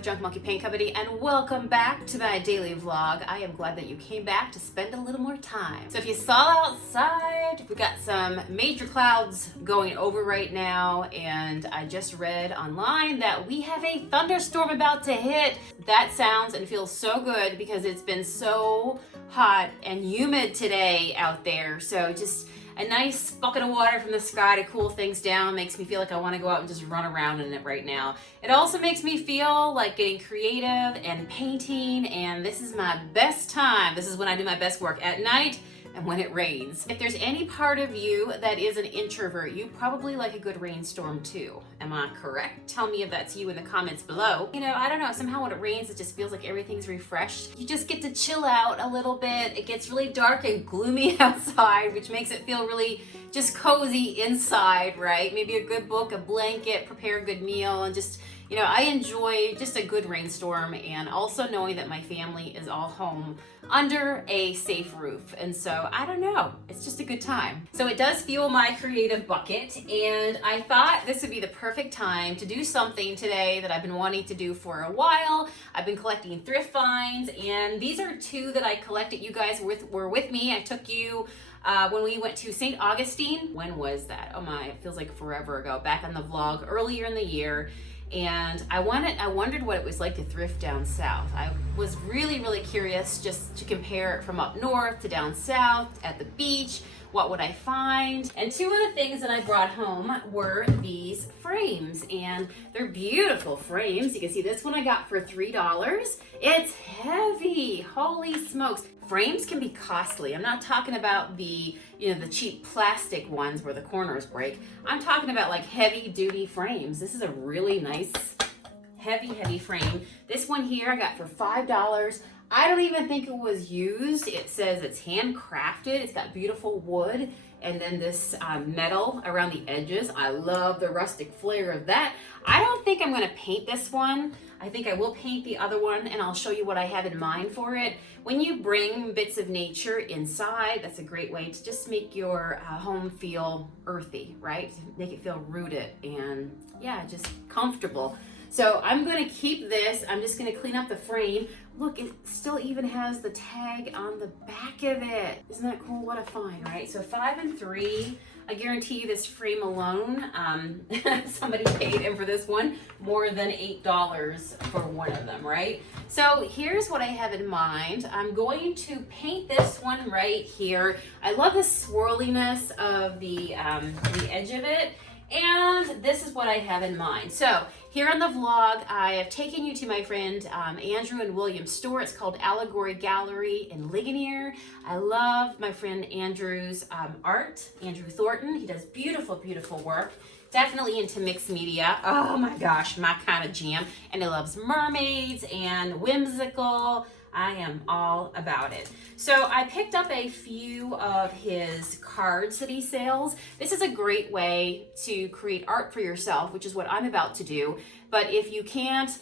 with Junk Monkey Paint Company, and welcome back to my daily vlog. I am glad that you came back to spend a little more time. So if you saw outside, we got some major clouds going over right now, and I just read online that we have a thunderstorm about to hit. That sounds and feels so good because it's been so hot and humid today out there. So just a nice bucket of water from the sky to cool things down makes me feel like I want to go out and just run around in it right now. It also makes me feel like getting creative and painting, and this is my best time. This is when I do my best work, at night and when it rains. If there's any part of you that is an introvert, you probably like a good rainstorm too. Am I correct? Tell me if that's you in the comments below. You know, I don't know, somehow when it rains, it just feels like everything's refreshed. You just get to chill out a little bit. It gets really dark and gloomy outside, which makes it feel really just cozy inside, right? Maybe a good book, a blanket, prepare a good meal, and just, you know, I enjoy just a good rainstorm, and also knowing that my family is all home under a safe roof. And so I don't know, it's just a good time. So it does fuel my creative bucket, and I thought this would be the perfect time to do something today that I've been wanting to do for a while. I've been collecting thrift finds, and these are two that I collected. You guys were with me. I took you when we went to St. Augustine. When was that? Oh my, it feels like forever ago, back on the vlog earlier in the year. And I wondered what it was like to thrift down south. I was really curious just to compare it from up north to down south at the beach. What would I find? And two of the things that I brought home were these frames, and they're beautiful frames. You can see this one I got for $3. It's heavy, holy smokes. Frames can be costly. I'm not talking about the cheap plastic ones where the corners break. I'm talking about like heavy duty frames. This is a really nice heavy frame. This one here I got for $5. I don't even think it was used. It says it's handcrafted. It's got beautiful wood and then this metal around the edges. I love the rustic flair of that. I don't think I'm gonna paint this one. I think I will paint the other one, and I'll show you what I have in mind for it. When you bring bits of nature inside, that's a great way to just make your home feel earthy, right? Make it feel rooted and yeah, just comfortable. So I'm gonna keep this. I'm just gonna clean up the frame. Look, it still even has the tag on the back of it. Isn't that cool? What a find, right? So 5 and 3. I guarantee you this frame alone, somebody paid, and for this one, more than $8 for one of them, right? So here's what I have in mind. I'm going to paint this one right here. I love the swirliness of the edge of it. And this is what I have in mind. So here on the vlog, I have taken you to my friend Andrew and William's store. It's called Allegory Gallery in Ligonier. I love my friend Andrew's art, Andrew Thornton. He does beautiful work. Definitely into mixed media. Oh my gosh, my kind of jam. And he loves mermaids and whimsical. I am all about it. So I picked up a few of his cards that he sells. This is a great way to create art for yourself, which is what I'm about to do. But if you can't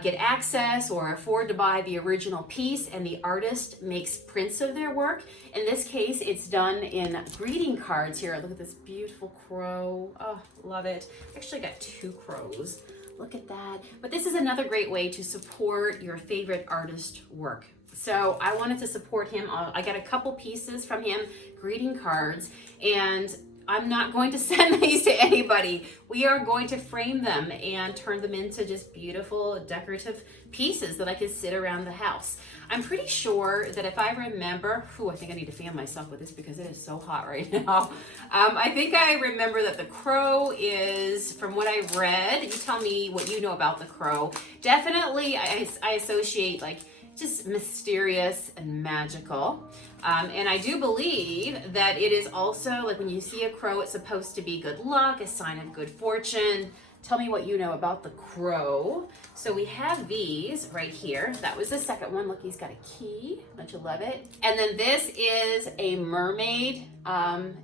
get access or afford to buy the original piece and the artist makes prints of their work, in this case, it's done in greeting cards here. Look at this beautiful crow. Oh, love it. Actually, I got 2 crows. Look at that. But this is another great way to support your favorite artist work. So I wanted to support him. I got a couple pieces from him, greeting cards, and I'm not going to send these to anybody. We are going to frame them and turn them into just beautiful decorative pieces that I could sit around the house. I'm pretty sure that if I remember, I think I need to fan myself with this because it is so hot right now. I think I remember that the crow is, from what I read, you tell me what you know about the crow. Definitely I associate like just mysterious and magical. And I do believe that it is also, like when you see a crow, it's supposed to be good luck, a sign of good fortune. Tell me what you know about the crow. So we have these right here. That was the second one. Look, he's got a key. Don't you love it? And then this is a mermaid.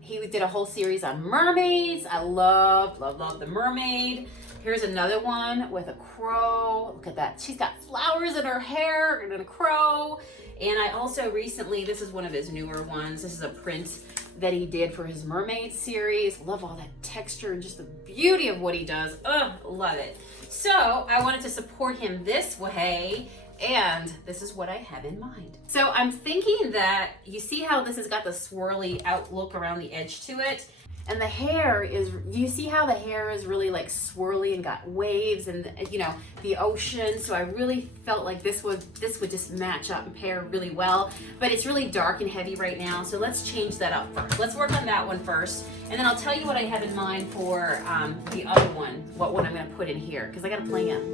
He did a whole series on mermaids. I love the mermaid. Here's another one with a crow. Look at that. She's got flowers in her hair and a crow. And I also recently, this is one of his newer ones. This is a print that he did for his mermaid series. Love all that texture and just the beauty of what he does. Ugh, love it. So I wanted to support him this way, and this is what I have in mind. So I'm thinking that, you see how this has got the swirly outlook around the edge to it? And the hair is, you see how the hair is really like swirly and got waves and, you know, the ocean. So I really felt like this would just match up and pair really well. But it's really dark and heavy right now, so let's change that up first. Let's work on that one first, and then I'll tell you what I have in mind for the other one, what one I'm gonna put in here, because I got a plan.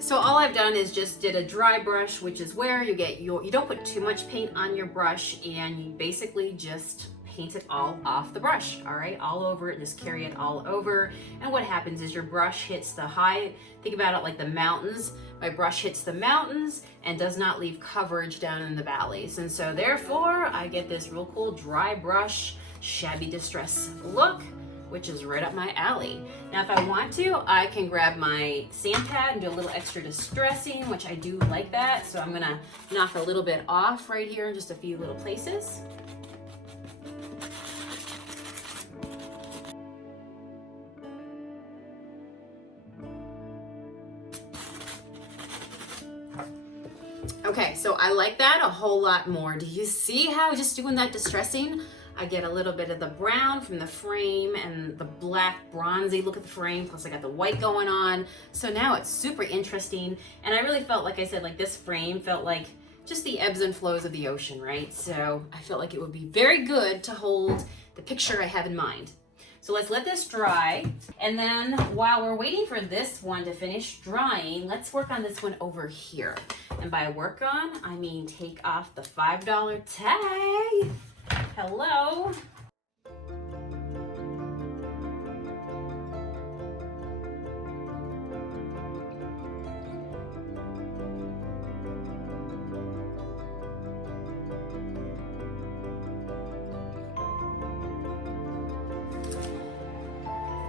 So all I've done is just did a dry brush, which is where you get you don't put too much paint on your brush, and you basically just paint it all off the brush, all right, all over it, and just carry it all over. And what happens is your brush hits the high, think about it like the mountains. My brush hits the mountains and does not leave coverage down in the valleys. And so therefore I get this real cool dry brush, shabby distress look, which is right up my alley. Now, if I want to, I can grab my sand pad and do a little extra distressing, which I do like that. So I'm gonna knock a little bit off right here in just a few little places. Okay, so I like that a whole lot more. Do you see how just doing that distressing, I get a little bit of the brown from the frame and the black bronzy look at the frame, plus I got the white going on. So now it's super interesting. And I really felt, like I said, like this frame felt like just the ebbs and flows of the ocean, right? So I felt like it would be very good to hold the picture I have in mind. So let's let this dry. And then while we're waiting for this one to finish drying, let's work on this one over here. And by work on, I mean take off the $5 tag. Hello.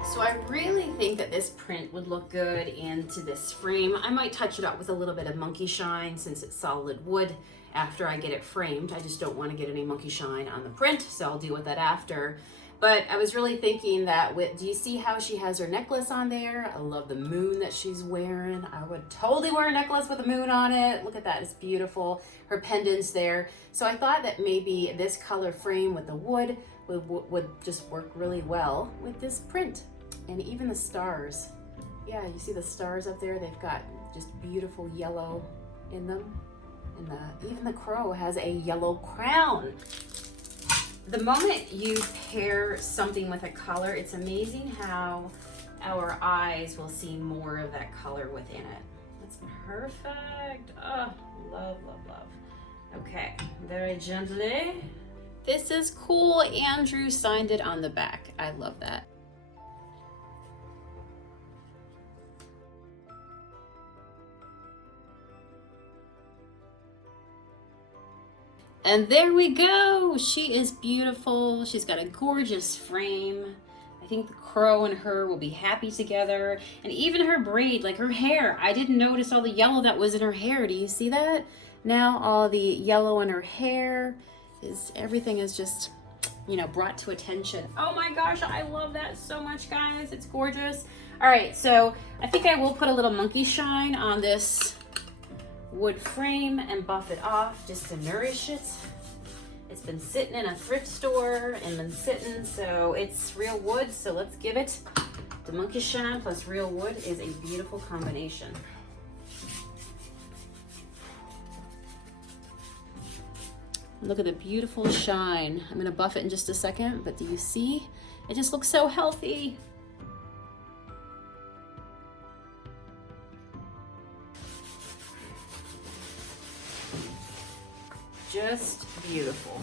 So I really think that this print would look good into this frame. I might touch it up with a little bit of monkey shine since it's solid wood after I get it framed. I just don't want to get any monkey shine on the print, so I'll deal with that after. But I was really thinking that do you see how she has her necklace on there? I love the moon that she's wearing. I would totally wear a necklace with a moon on it. Look at that, it's beautiful. Her pendants there. So I thought that maybe this color frame with the wood would just work really well with this print. And even the stars. Yeah, you see the stars up there? They've got just beautiful yellow in them. And even the crow has a yellow crown. The moment you pair something with a color, it's amazing how our eyes will see more of that color within it. That's perfect. Oh, love, love, love. Okay, very gently. This is cool. Andrew signed it on the back. I love that. And there we go. She is beautiful. She's got a gorgeous frame. I think the crow and her will be happy together. And even her braid, like her hair. I didn't notice all the yellow that was in her hair. Do you see that? Now all the yellow in her hair everything is just, you know, brought to attention. Oh my gosh, I love that so much, guys. It's gorgeous. All right, so I think I will put a little monkey shine on this wood frame and buff it off just to nourish it. It's been sitting in a thrift store and been sitting, so it's real wood, so let's give it the monkey shine plus real wood is a beautiful combination. Look at the beautiful shine. I'm gonna buff it in just a second, but do you see? It just looks so healthy. just beautiful.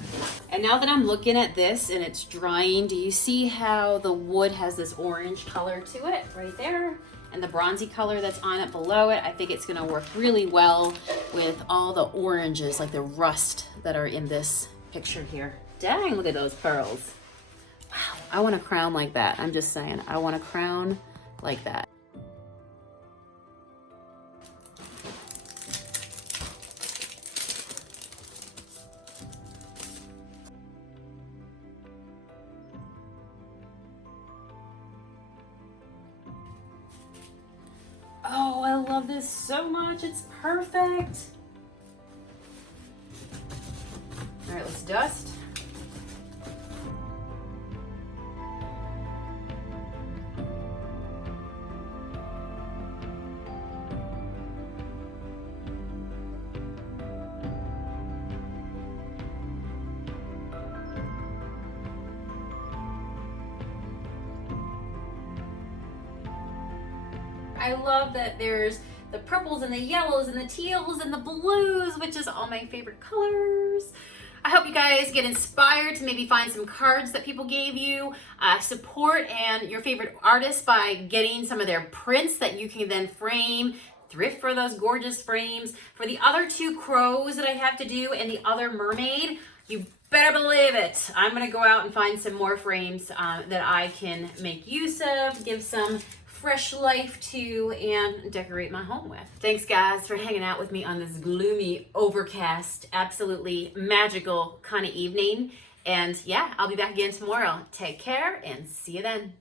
And now that I'm looking at this and it's drying, do you see how the wood has this orange color to it right there? And the bronzy color that's on it below it? I think it's gonna work really well with all the oranges, like the rust that are in this picture here. Dang, look at those pearls. Wow, I want a crown like that. I'm just saying, I want a crown like that. Oh, I love this so much. It's perfect. All right, let's dust. I love that there's the purples and the yellows and the teals and the blues, which is all my favorite colors. I hope you guys get inspired to maybe find some cards that people gave you, support and your favorite artists by getting some of their prints that you can then frame, thrift for those gorgeous frames. For the other two crows that I have to do and the other mermaid, you better believe it, I'm gonna go out and find some more frames that I can make use of, give some fresh life to, and decorate my home with. Thanks guys for hanging out with me on this gloomy, overcast, absolutely magical kind of evening. And yeah, I'll be back again tomorrow. Take care and see you then.